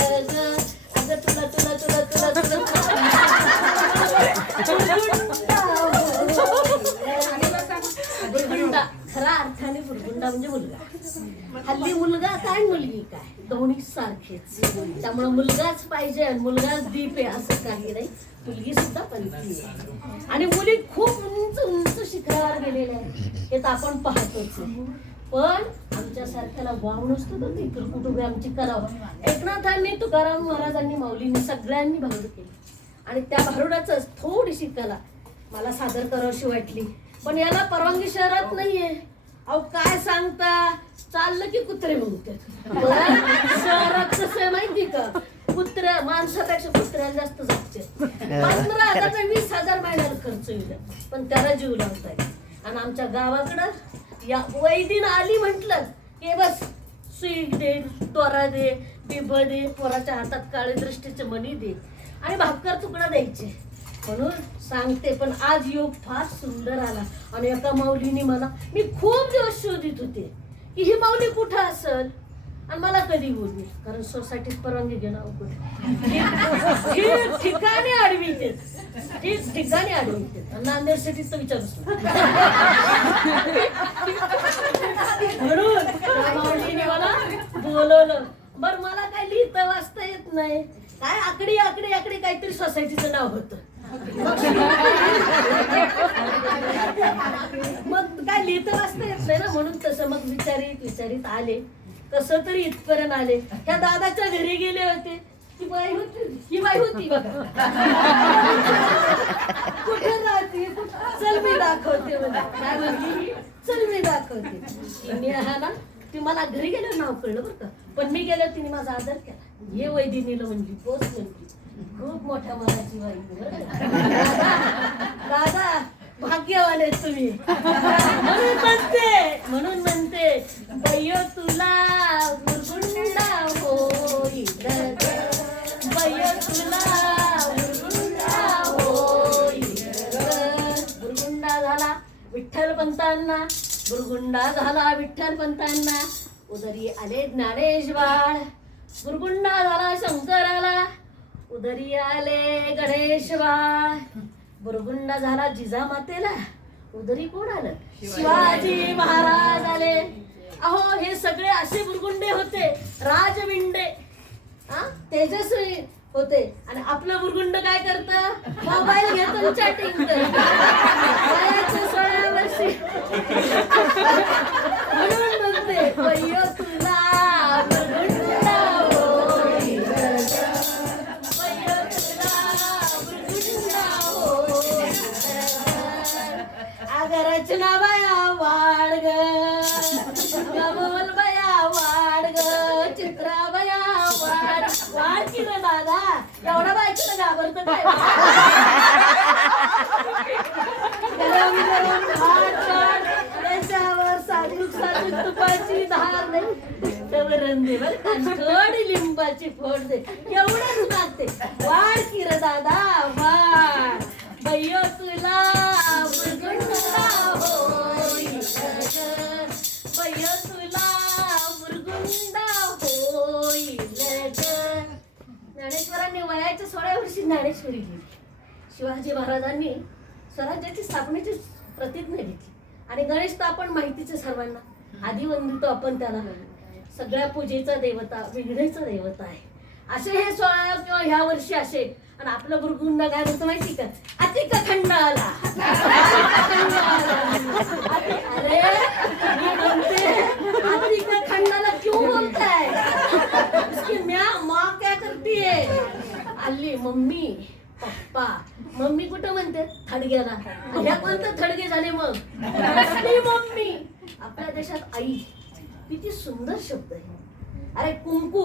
होईल ग. अगं तुला तुला तुला तुला तुला बुरगुंडा, खरा अर्थाने बुरगुंडा म्हणजे मुलगा. हल्ली मुलगा काय मुलगी काय दोन्ही सारखेच. त्यामुळे मुलगाच पाहिजे आणि मुलगाच दीप आहे असं काही नाही. मुलगी सुद्धा पंथी आहे आणि मुली खूप उंच उंच शिखरावर गेलेल्या आहेत हे तर आपण पाहतोच. पण आमच्या सारख्याला वाव नसतो तर ती कुटुंबे आमची करावं. एकनाथांनी, तुकाराम महाराजांनी, माऊलींनी सगळ्यांनी भारूड केली आणि त्या भारुडाच थोडीशी कला मला सादर करावीशी वाटली. पण याला परवानगी शहरात नाहीये. अहो काय सांगता, चाललं की कुत्रे म्हणतात. शहरात कसं आहे माहिती का, कुत्र्या माणसापेक्षा कुत्र्याला जास्त जागचे. 15,000 ते 20,000 महिन्याला खर्च येईल पण त्याला जीव लावताय. आणि आमच्या गावाकडं या वैदीन आली म्हटलं की बस सुई दे, तोरा दे, बिब दे, पोराच्या हातात काळे दृष्टीचे मणी दे आणि भाकर तुकडा द्यायचे. म्हणून सांगते पण आज योग फार सुंदर आला. आणि एका माऊलीने मला, मी खूप दिवस शोधित होते की ही माऊली कुठं असेल आणि मला कधी बोलली, कारण सोसायटीत परवानगी घेणं अवघड. ठिकाणी आडवीते, ठिकाणी आडवीते. नांदेड सिटीत तर विचारूच म्हणून माऊलीने मला बोलवलं. बरं मला काय लिहिता वाचता येत नाही, काय आकडी आकडी आकडी काहीतरी सोसायटीचं नाव होतं. मग काय लिहिता वाचता येत नाही ना, म्हणून तसं मग विचारित आले. कसं तरी इथपर्यंत आले. त्या दादाच्या घरी गेले होते. ही बाई होती बघा. कुठे राहते, चल मी दाखवते म्हणजे. काय म्हणली, चल मी दाखवते. तिने हा ना, ती मला घरी गेलं नाव कळलं बरं का. पण मी गेल्यावर तिने माझा आदर केला. हे वैदिनीला म्हणली, पोच म्हणली, खूप मोठ्या मनाची बाई. दादा भाग्यवान आहेत तुम्ही. म्हणून म्हणते बय्यो तुला बुरगुंडा होईल ग. बय्यो तुला बुरगुंडा होईल ग. बुरगुंडा झाला विठ्ठलपंतांना, बुरगुंडा झाला विठ्ठलपंतांना. उदरी आले ज्ञानेश्वर. बुरगुंडा झाला शंकराला, उदरी आले गणेशवाळ. बुरगुंडा झाला जिजामातेला, उदरी कोण आलं, शिवाजी महाराज आले. अहो हे सगळे असे बुरगुंडे होते, राजविंडे, तेजस्वी होते. आणि आपलं बुरगुंड काय करतं, मोबाईल घेतो चॅटिंग करत. 16 वर्षी. म्हणून म्हणते बय्यो तुला बुरगुंडा होईल ग. बय्यो तुला बुरगुंडा होईल ग. अगं रचना बया वाढ ग, बोल बया वाढ ग, चित्रा बया वाढ. वाढ की रे दादा, एवढा बायकोला घाबरत काय. गरम गरम भात काढ, त्याच्यावर साजूक साजूक तुपाची धार नाही, वरण दे बर का, थोडी लिंबाची फोड दे, एवढंच मागते. वाढ की रे दादा वाढ. बय्यो तुला बुरगुंडा होईल ग. बय्यो तुला बुरगुंडा होईल ग. ज्ञानेश्वरांनी वयाच्या 16 वर्षी ज्ञानेश्वरी लिहिली. शिवाजी महाराजांनी स्वराज्याची स्थापनेची प्रतिज्ञा घेतली. आणि गणेश तर आपण माहितीचे सर्वांना, आधी वंदितो आपण त्याला. सगळ्या पूजेचा देवता, विघ्नेचा देवता आहे. असे हे 16 किंवा ह्या वर्षी असे. आणि आपलं बुरगुंडा काय म्हणतो माहिती का, अतिक खंडाला. अरे मी म्हणते अतिक खंडाला क्यों बोलताय, इसकी माँ क्या करती है. आली मम्मी पप्पा. मम्मी कुठं म्हणते, थडग्याला. ह्या कोणतं थडगे झाले मग, मम्मी. आपल्या देशात आई किती सुंदर शब्द आहे. अरे कुंकू,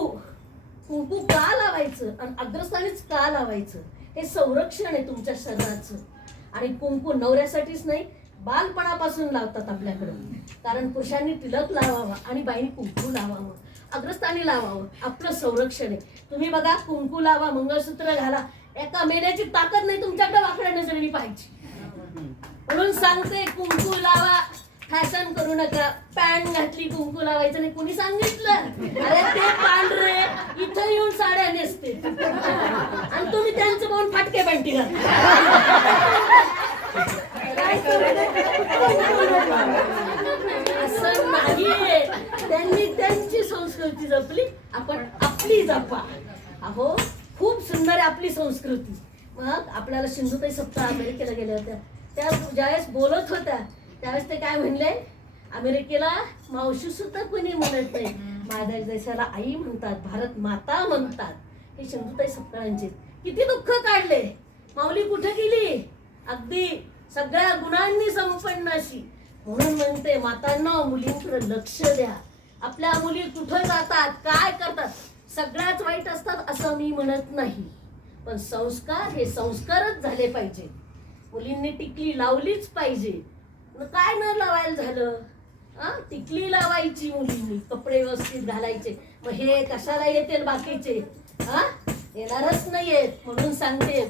कुंकू का लावायचं आणि अग्रस्थानीच का लावायचं, हे संरक्षण आहे तुमच्या शरीराचं. आणि कुंकू नवऱ्यासाठीच नाही, बालपणापासून लावतात आपल्याकडं. कारण पुरुषांनी तिलक लावावा आणि बाईने कुंकू लावावं, अग्रस्थानी लावावं, आपलं संरक्षण आहे. तुम्ही बघा, कुंकू लावा, मंगळसूत्र घाला, एका महिन्याची ताकद नाही तुमच्याकडे वाकड्या नजरेने पाहायची. म्हणून सांगते कुंकू लावा, फॅशन करू नका. पॅन्ट घातली कुंकू लावायचं नाही, कोणी सांगितलं. अरे ते पांढरे इथं येऊन साड्या आणि तुम्ही त्यांचं पाहून फाटके बंटी असं नाहीये. त्यांनी त्यांची संस्कृती जपली, आपण आपली जपा. अहो खूप सुंदर आहे आपली संस्कृती. मग आपल्याला सिंधुताई सप्ताह अमेरिकेला गेल्या होत्या, त्या ज्यावेळेस बोलत होत्या त्यावेळेस ते काय म्हणले, अमेरिकेला मावशी सुद्धा कोणी म्हणत नाही, माझ्या देशाला आई म्हणतात, भारत माता म्हणतात. हे सिंधुताई सप्ताहांचे किती दुःख काढले. माऊली कुठे गेली, अगदी सगळ्या गुणांनी संपन्न अशी. म्हणून म्हणते मातांना मुलींकडे लक्ष द्या. आपल्या मुली कुठं जातात, काय करतात, सगळ्याच वाईट असतात असं मी म्हणत नाही, पण संस्कार हे संस्कारच झाले पाहिजे. मुलींनी टिकली लावलीच पाहिजे. काय न लावायला झालं, टिकली लावायची मुलींनी, कपडे व्यवस्थित घालायचे. मग हे कशाला येतील बाकीचे, येणारच नाहीयेत. म्हणून सांगते